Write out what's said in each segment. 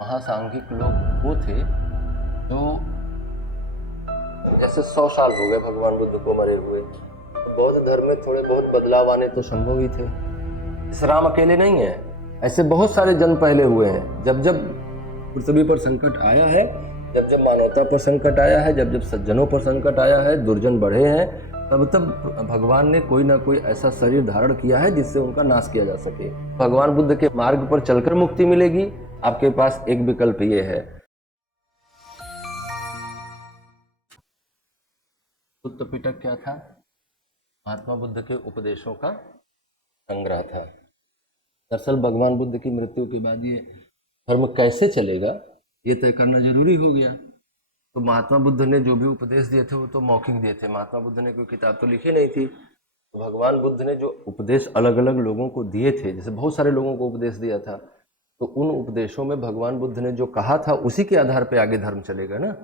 महासांघिक लोग वो थे जो जैसे 100 साल हो गए भगवान बुद्ध को मरे हुए। बौद्ध धर्म में थोड़े बहुत बदलाव आने तो संभव ही थे। इस राम अकेले नहीं है, ऐसे बहुत सारे जन्म पहले हुए हैं। जब जब पृथ्वी पर संकट आया है, जब जब मानवता पर संकट आया है, जब जब सज्जनों पर संकट आया है, दुर्जन बढ़े हैं, तब तब भगवान ने कोई ना कोई ऐसा शरीर धारण किया है जिससे उनका नाश किया जा सके। भगवान बुद्ध के मार्ग पर चलकर मुक्ति मिलेगी। आपके पास एक विकल्प ये है। सुत्त पिटक क्या था? महात्मा बुद्ध के उपदेशों का संग्रह था। दरअसल भगवान बुद्ध की मृत्यु के बाद ये धर्म कैसे चलेगा ये तय करना जरूरी हो गया। तो महात्मा बुद्ध ने जो भी उपदेश दिए थे वो तो मौखिक दिए थे। महात्मा बुद्ध ने कोई किताब तो लिखी नहीं थी। तो भगवान बुद्ध ने जो उपदेश अलग अलग लोगों को दिए थे, जैसे बहुत सारे लोगों को उपदेश दिया था, तो उन उपदेशों में भगवान बुद्ध ने जो कहा था उसी के आधार पर आगे धर्म चलेगा ना।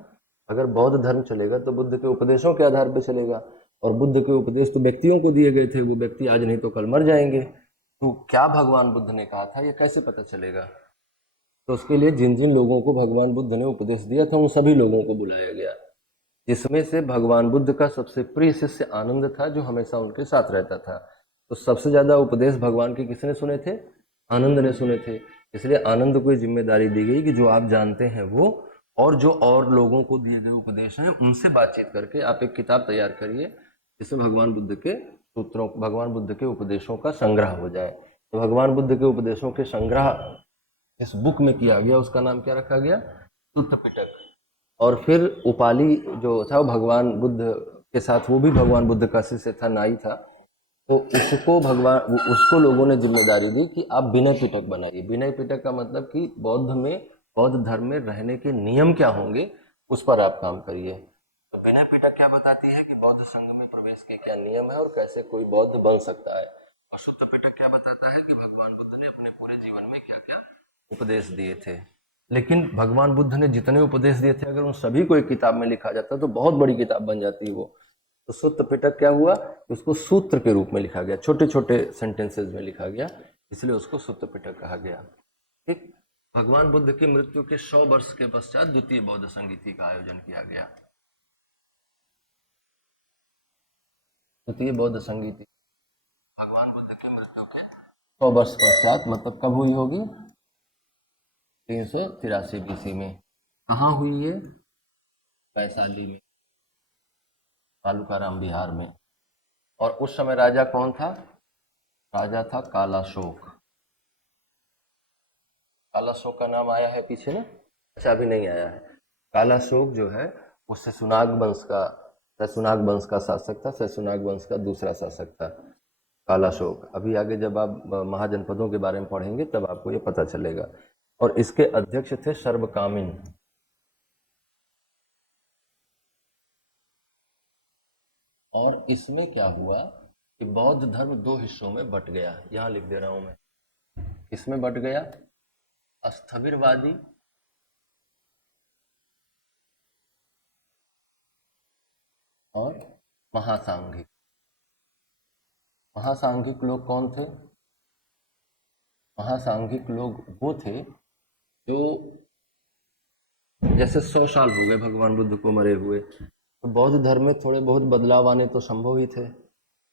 अगर बौद्ध धर्म चलेगा तो बुद्ध के उपदेशों के आधार पर चलेगा, और बुद्ध के उपदेश तो व्यक्तियों को दिए गए थे, वो व्यक्ति आज नहीं तो कल मर जाएंगे। तो क्या भगवान बुद्ध ने कहा था ये कैसे पता चलेगा? तो उसके लिए जिन जिन लोगों को भगवान बुद्ध ने उपदेश दिया था उन सभी लोगों को बुलाया गया, जिसमें से भगवान बुद्ध का सबसे प्रिय शिष्य आनंद था, जो हमेशा उनके साथ रहता था। तो सबसे ज्यादा उपदेश भगवान के किसने सुने थे? आनंद ने सुने थे। इसलिए आनंद को जिम्मेदारी दी गई कि जो आप जानते हैं वो, और जो और लोगों को दिए गए उपदेश हैं उनसे बातचीत करके आप एक किताब तैयार करिए जिससे भगवान बुद्ध के सूत्रों, भगवान बुद्ध के उपदेशों का संग्रह हो जाए। तो भगवान बुद्ध के उपदेशों के संग्रह इस बुक में किया गया, उसका नाम क्या रखा गया? सुत्त पिटक। और फिर उपाली जो था वो भगवान बुद्ध के साथ, वो भी भगवान बुद्ध का शिष्य था, नाई था, तो उसको लोगों ने जिम्मेदारी दी कि आप विनय पिटक बनाइए। विनय पिटक का मतलब कि बौद्ध धर्म में रहने के नियम क्या होंगे उस पर आप काम करिए। तो विनय पिटक क्या बताती है कि बौद्ध संघ में प्रवेश के क्या नियम है और कैसे कोई बौद्ध बन सकता है। और सुत्त पिटक क्या बताता है कि भगवान बुद्ध ने अपने पूरे जीवन में क्या क्या उपदेश दिए थे। लेकिन भगवान बुद्ध ने जितने उपदेश दिए थे अगर उन सभी को एक किताब में लिखा जाता तो बहुत बड़ी किताब बन जाती वो। तो सुत्त पिटक क्या हुआ, उसको सूत्र के रूप में लिखा गया, छोटे छोटे सेंटेंसेस में लिखा गया, इसलिए उसको सुत्त पिटक कहा गया। ठीक। भगवान बुद्ध की मृत्यु के 100 वर्ष के पश्चात द्वितीय बौद्ध संगीति का आयोजन किया गया। द्वितीय बौद्ध संगीति भगवान बुद्ध की मृत्यु के 100 वर्ष पश्चात, मतलब कब हुई होगी? 383 BC में। कहाँ हुई ये? वैशाली में, कालूकाराम बिहार में। और उस समय राजा कौन था? राजा था कालाशोक। कालाशोक का नाम आया है पीछे ना? अच्छा, अभी नहीं आया है। कालाशोक जो है वो सैसुनाग वंश का शासक था। सैसुनाग वंश का दूसरा शासक था कालाशोक। अभी आगे जब आप महाजनपदों के बारे में पढ़ेंगे तब आपको ये पता चलेगा। और इसके अध्यक्ष थे सर्वकामिन। और इसमें क्या हुआ कि बौद्ध धर्म दो हिस्सों में बट गया। यहां लिख दे रहा हूं मैं, किसमें बट गया? स्थविरवादी और महासांघिक। महासांघिक लोग कौन थे? महासांघिक लोग वो थे जो, जैसे 100 साल हो गए भगवान बुद्ध को मरे हुए, तो बौद्ध धर्म में थोड़े बहुत बदलाव आने तो संभव ही थे।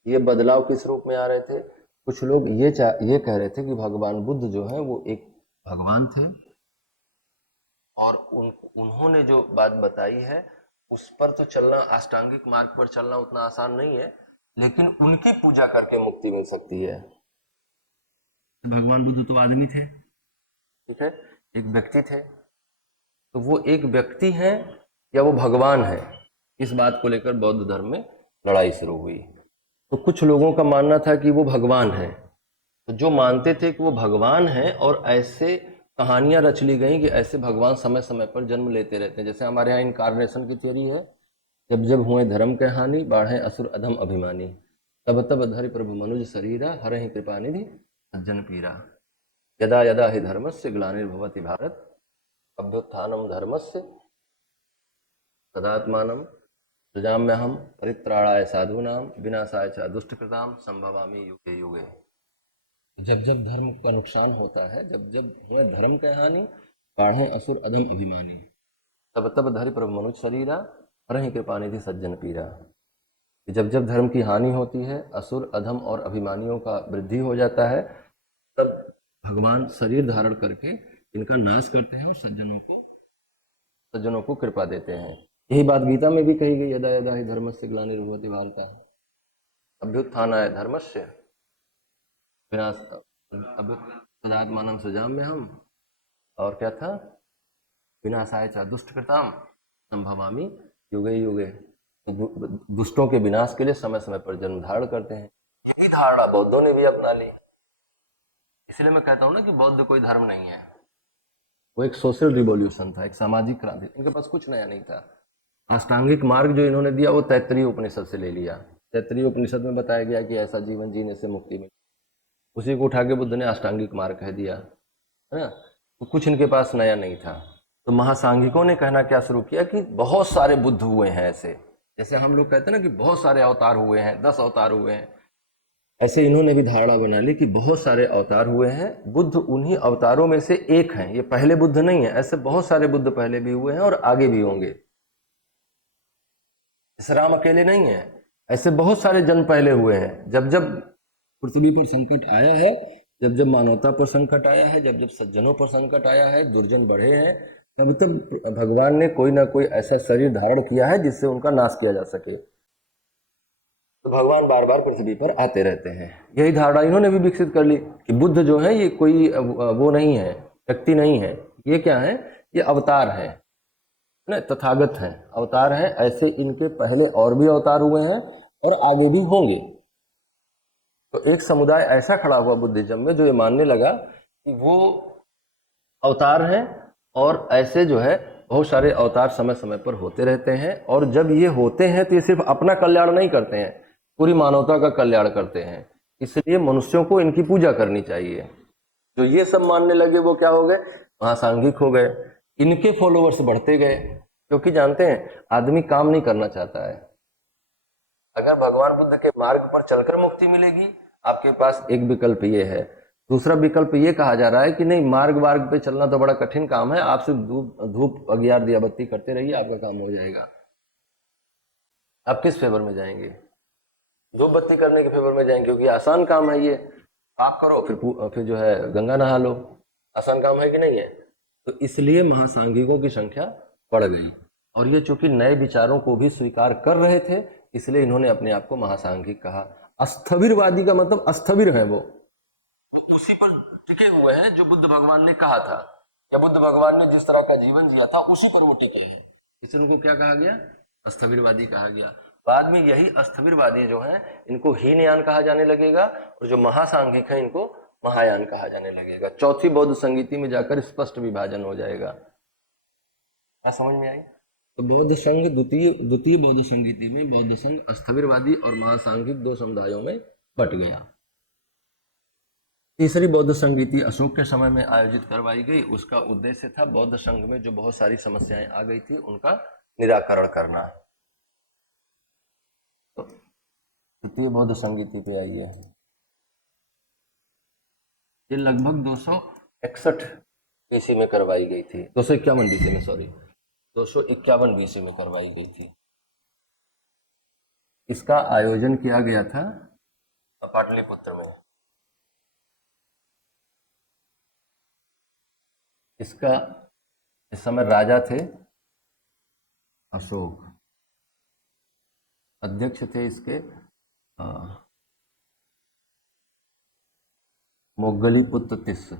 ये बदलाव किस रूप में आ रहे थे? कुछ लोग ये कह रहे थे कि भगवान बुद्ध जो है वो एक भगवान थे, और उन्होंने जो बात बताई है उस पर तो चलना, अष्टांगिक मार्ग पर चलना उतना आसान नहीं है, लेकिन उनकी पूजा करके मुक्ति मिल सकती है। भगवान बुद्ध तो आदमी थे, ठीक है, एक व्यक्ति थे। तो वो एक व्यक्ति है या वो भगवान है, इस बात को लेकर बौद्ध धर्म में लड़ाई शुरू हुई। तो कुछ लोगों का मानना था कि वो भगवान है। तो जो मानते थे कि वो भगवान है, और ऐसे कहानियां रच ली गई कि ऐसे भगवान समय समय पर जन्म लेते रहते हैं। जैसे हमारे यहाँ इनकारनेशन की थियरी है, जब जब हुए धर्म के हानि, बाढ़े असुर अधम अभिमानी, तब तब धरि प्रभु मनुज शरीरा, हरहि कृपा निधि सज्जन पीरा, यदा यदा हि धर्मस्य ग्लानिर्भवति भारत, अभ्युत्थानम धर्मस्य तदात्मानं सृजाम्यहं परित्राणाय साधूनां विनाशाय च दुष्टकृतां संभवामि युगे युगे। जब जब धर्म का नुकसान होता है, जब जब हुए धर्म की हानि, काढ़े असुर अधम अभिमानी, तब तब धरि प्रभु मनुष्य शरीरा, हरहि कृपा निधि सज्जन पीरा। जब जब धर्म की हानि होती है, असुर अधम और अभिमानियों का वृद्धि हो जाता है, तब भगवान शरीर धारण करके इनका नाश करते हैं और सज्जनों को कृपा देते हैं। यही बात गीता में भी कही गई, यदा यदा ही धर्मस्य ग्लानिर्भवति भारत अभ्युत्थानाय धर्मस्य विनाश अभ्युत्थानात्मानं सृजाम्यहम्, और क्या था, विनाशाय च दुष्टकृताम संभवामि युगे युगे। दुष्टों के विनाश के लिए समय समय पर जन्म धारण करते हैं। यही धारणा बौद्धों ने भी अपना ली। इसलिए मैं कहता हूं ना कि बौद्ध कोई धर्म नहीं है, वो एक सोशल रिवॉल्यूशन था, एक सामाजिक क्रांति। इनके पास कुछ नया नहीं था। अष्टांगिक मार्ग जो इन्होंने दिया वो तैत्तरीय उपनिषद से ले लिया। तैत्तरीय उपनिषद में बताया गया कि ऐसा जीवन जीने से मुक्ति मिले, उसी को उठा के बुद्ध ने अष्टांगिक मार्ग कह दिया, है ना। तो कुछ इनके पास नया नहीं था। तो महासांघिकों ने कहना क्या शुरू किया कि बहुत सारे बुद्ध हुए हैं ऐसे, जैसे हम लोग कहते हैं ना कि बहुत सारे अवतार हुए हैं, 10 अवतार हुए हैं, ऐसे इन्होंने भी धारणा बना ली कि बहुत सारे अवतार हुए हैं, बुद्ध उन्हीं अवतारों में से एक हैं, ये पहले बुद्ध नहीं है, ऐसे बहुत सारे बुद्ध पहले भी हुए हैं और आगे भी होंगे। जैसे राम अकेले नहीं है, ऐसे बहुत सारे जन्म पहले हुए हैं। जब जब पृथ्वी पर संकट आया है, जब जब मानवता पर संकट आया है, जब जब सज्जनों पर संकट आया है, दुर्जन बढ़े हैं, तब तब भगवान ने कोई ना कोई ऐसा शरीर धारण किया है जिससे उनका नाश किया जा सके। तो भगवान बार बार पृथ्वी पर आते रहते हैं। यही धारणा इन्होंने भी विकसित कर ली कि बुद्ध जो है ये कोई वो नहीं है, व्यक्ति नहीं है, ये क्या है, ये अवतार है ना, तथागत है, अवतार है। ऐसे इनके पहले और भी अवतार हुए हैं और आगे भी होंगे। तो एक समुदाय ऐसा खड़ा हुआ बुद्धिज्म में जो ये मानने लगा कि वो अवतार हैं और ऐसे जो है बहुत सारे अवतार समय समय पर होते रहते हैं, और जब ये होते हैं तो ये सिर्फ अपना कल्याण नहीं करते हैं, पूरी मानवता का कल्याण करते हैं। इसलिए मनुष्यों को इनकी पूजा करनी चाहिए। जो ये सब मानने लगे वो क्या हो गए, महासांघिक हो गए। इनके फॉलोअर्स बढ़ते गए, क्योंकि जानते हैं आदमी काम नहीं करना चाहता है। अगर भगवान बुद्ध के मार्ग पर चलकर मुक्ति मिलेगी, आपके पास एक विकल्प ये है। दूसरा विकल्प ये कहा जा रहा है कि नहीं, मार्ग वार्ग पे चलना तो बड़ा कठिन काम है, आप सिर्फ धूप अगियार दिया बत्ती करते रहिए, आपका काम हो जाएगा। आप किस फेवर में जाएंगे, धूप बत्ती करने के फेवर में जाएंगे, क्योंकि आसान काम है ये, आप करो फिर जो है गंगा नहा लो, आसान काम है कि नहीं है। तो इसलिए महासांघिकों की संख्या बढ़ गई, और ये चूंकि नए विचारों को भी स्वीकार कर रहे थे, इसलिए इन्होंने अपने आप को महासांघिक कहा। अस्थविरवादी का मतलब अस्थविर है, वो उसी पर टिके हुए हैं जो बुद्ध भगवान ने कहा था, या बुद्ध भगवान ने जिस तरह का जीवन जिया था उसी पर वो टिके हैं, इसलिए उनको क्या कहा गया, अस्थविरवादी कहा गया। बाद में यही अस्थविरवादी जो है इनको हीनयान कहा जाने लगेगा, और जो महासांघिक है इनको महायान कहा जाने लगेगा। चौथी बौद्ध संगीति में जाकर स्पष्ट विभाजन हो जाएगा। क्या समझ में आई। तो बौद्ध संघ द्वितीय बौद्ध संगीति में बौद्ध संघ अस्थविरवादी और महासांघिक दो समुदायों में बट गया। तीसरी बौद्ध संगीति अशोक के समय में आयोजित करवाई गई। उसका उद्देश्य था बौद्ध संघ में जो बहुत सारी समस्याएं आ गई थी उनका निराकरण करना। तो तृतीय बौद्ध संगीति पे आई है, ये लगभग 261 बीसी में करवाई गई थी, 251 बीसी में, सॉरी 251 बीसी में करवाई गई थी। इसका आयोजन किया गया था पाटलिपुत्र में। इसका इस समय राजा थे अशोक, अध्यक्ष थे इसके मोग्गलीपुत्र तिस्स।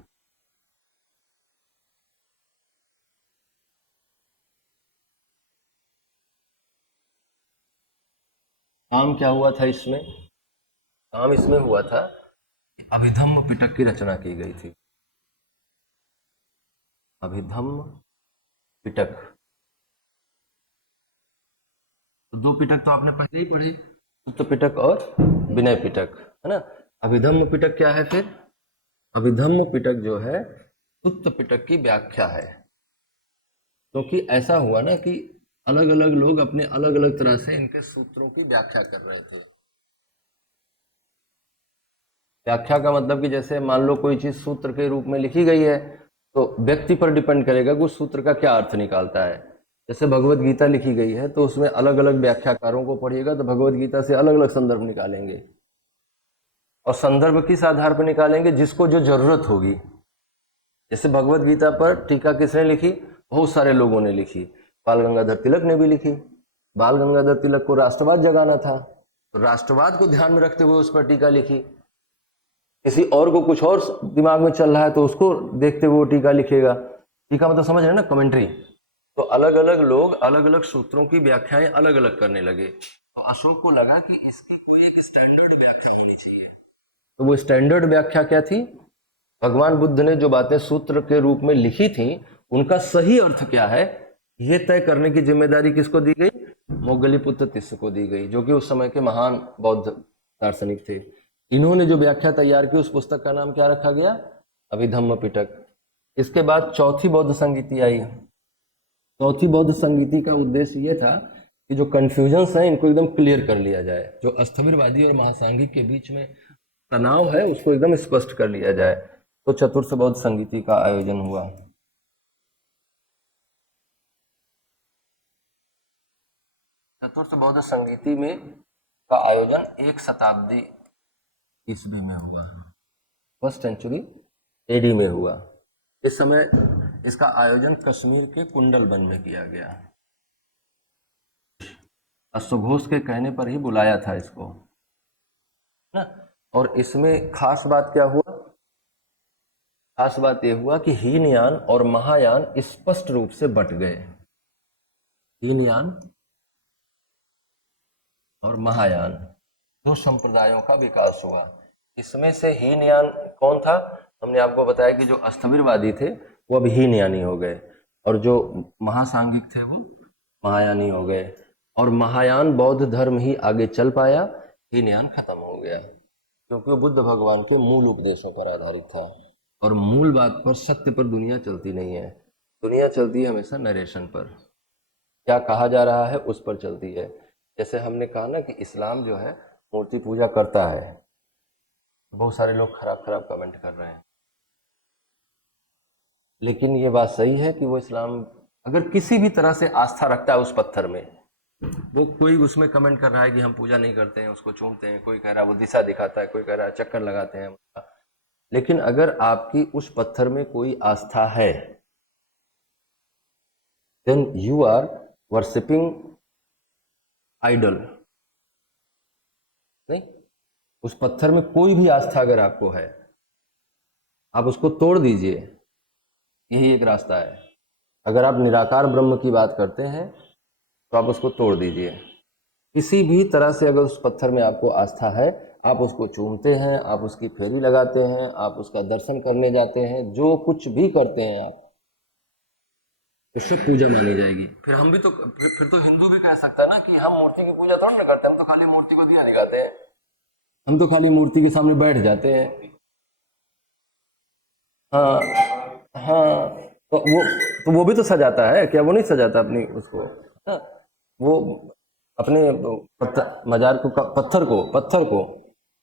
काम क्या हुआ था इसमें, काम इसमें हुआ था अभिधम्म पिटक की रचना की गई थी। अभिधम्म पिटक, तो दो पिटक तो आपने पहले ही पढ़े, सुत्त पिटक और विनय पिटक, है ना। अभिधम्म पिटक क्या है फिर, अभिधम्म पिटक जो है सुत्त पिटक की व्याख्या है। क्योंकि ऐसा हुआ ना कि अलग अलग लोग अपने अलग अलग तरह से इनके सूत्रों की व्याख्या कर रहे थे। व्याख्या का मतलब कि जैसे मान लो कोई चीज सूत्र के रूप में लिखी गई है, तो व्यक्ति पर डिपेंड करेगा कि उस सूत्र का क्या अर्थ निकालता है। जैसे भगवत गीता लिखी गई है तो उसमें अलग अलग व्याख्याकारों को पढ़िएगा तो भगवत गीता से अलग अलग संदर्भ निकालेंगे, और संदर्भ किस आधार पर निकालेंगे, जिसको जो जरूरत होगी। जैसे भगवत गीता पर टीका किसने लिखी, बहुत सारे लोगों ने लिखी, बाल गंगाधर तिलक ने भी लिखी। बाल गंगाधर तिलक को राष्ट्रवाद जगाना था तो राष्ट्रवाद को ध्यान में रखते हुए उस पर टीका लिखी। किसी और को कुछ और दिमाग में चल रहा है तो उसको देखते हुए वो टीका लिखेगा। टीका मतलब समझ रहे हैं ना, कमेंट्री। तो अलग अलग लोग अलग अलग सूत्रों की व्याख्याएं अलग अलग करने लगे, तो अशोक को लगा कि इसकी कोई एक स्टैंडर्ड व्याख्या होनी चाहिए। तो वो स्टैंडर्ड व्याख्या क्या थी, भगवान बुद्ध ने जो बातें सूत्र के रूप में लिखी थी उनका सही अर्थ क्या है, ये तय करने की जिम्मेदारी किसको दी गई, मोगलीपुत्र तिस्स को दी गई, जो कि उस समय के महान बौद्ध दार्शनिक थे। इन्होंने जो व्याख्या तैयार की उस पुस्तक का नाम क्या रखा गया, अभिधम्म पिटक। इसके बाद चौथी बौद्ध संगीति आई। चौथी बौद्ध संगीति का उद्देश्य यह था कि जो कंफ्यूजन्स हैं इनको एकदम क्लियर कर लिया जाए, जो अस्थविरवादी और महासांघिक के बीच में तनाव है उसको एकदम स्पष्ट कर लिया जाए। तो चतुर्थ बौद्ध संगीति का आयोजन हुआ। चतुर्थ बौद्ध संगीति में का आयोजन 1 शताब्दी ईस्वी में हुआ, फर्स्ट सेंचुरी एडी में हुआ। इस समय इसका आयोजन कश्मीर के कुंडल वन में किया गया। अश्वघोष के कहने पर ही बुलाया था इसको ना। और इसमें खास बात क्या हुआ, खास बात यह हुआ कि हीनयान और महायान स्पष्ट रूप से बट गए। हीनयान और महायान दो संप्रदायों का विकास हुआ। इसमें से हीनयान कौन था, हमने आपको बताया कि जो अस्थविरवादी थे वो अब हीनयानी हो गए, और जो महासांघिक थे वो महायानी हो गए। और महायान बौद्ध धर्म ही आगे चल पाया, हीनयान खत्म हो गया, क्योंकि वो बुद्ध भगवान के मूल उपदेशों पर आधारित था। और मूल बात पर, सत्य पर दुनिया चलती नहीं है, दुनिया चलती है हमेशा नरेशन पर, क्या कहा जा रहा है उस पर चलती है। जैसे हमने कहा ना कि इस्लाम जो है मूर्ति पूजा करता है, बहुत सारे लोग खराब खराब कमेंट कर रहे हैं, लेकिन ये बात सही है कि वो इस्लाम अगर किसी भी तरह से आस्था रखता है उस पत्थर में, वो कोई उसमें कमेंट कर रहा है कि हम पूजा नहीं करते हैं, उसको चूमते हैं, कोई कह रहा है वो दिशा दिखाता है, कोई कह रहा है चक्कर लगाते हैं, लेकिन अगर आपकी उस पत्थर में कोई आस्था है then you are worshipping idol. नहीं, उस पत्थर में कोई भी आस्था अगर आपको है, आप उसको तोड़ दीजिए, यही एक रास्ता है। अगर आप निराकार ब्रह्म की बात करते हैं तो आप उसको तोड़ दीजिए। किसी भी तरह से अगर उस पत्थर में आपको आस्था है, आप उसको चूमते हैं, आप उसकी फेरी लगाते हैं, आप उसका दर्शन करने जाते हैं, जो कुछ भी करते हैं आप, तो सब पूजा मानी जाएगी। फिर हम भी तो फिर तो हिंदू भी कह सकता है ना कि हम मूर्ति की पूजा थोड़ा ना करते, हम तो खाली मूर्ति को दिया दिखाते हैं, हम तो खाली मूर्ति के सामने बैठ जाते हैं। हाँ हाँ, तो वो भी तो सजाता है क्या, वो नहीं सजाता अपनी उसको, हाँ, वो अपने मजार को,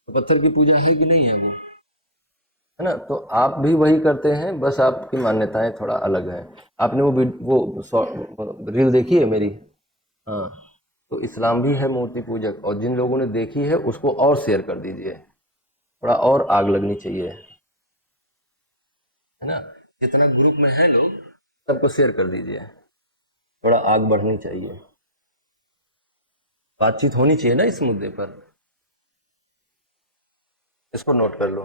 पत्थर की पूजा है कि नहीं है वो, है ना। तो आप भी वही करते हैं, बस आपकी मान्यताएं थोड़ा अलग हैं। आपने वो रील देखी है मेरी, हाँ, तो इस्लाम भी है मूर्ति पूजक, और जिन लोगों ने देखी है उसको और शेयर कर दीजिए, थोड़ा और आग लगनी चाहिए, है ना। जितना ग्रुप में है लोग सबको शेयर कर दीजिए, थोड़ा आग बढ़नी चाहिए, बातचीत होनी चाहिए ना इस मुद्दे पर, इसको नोट कर लो।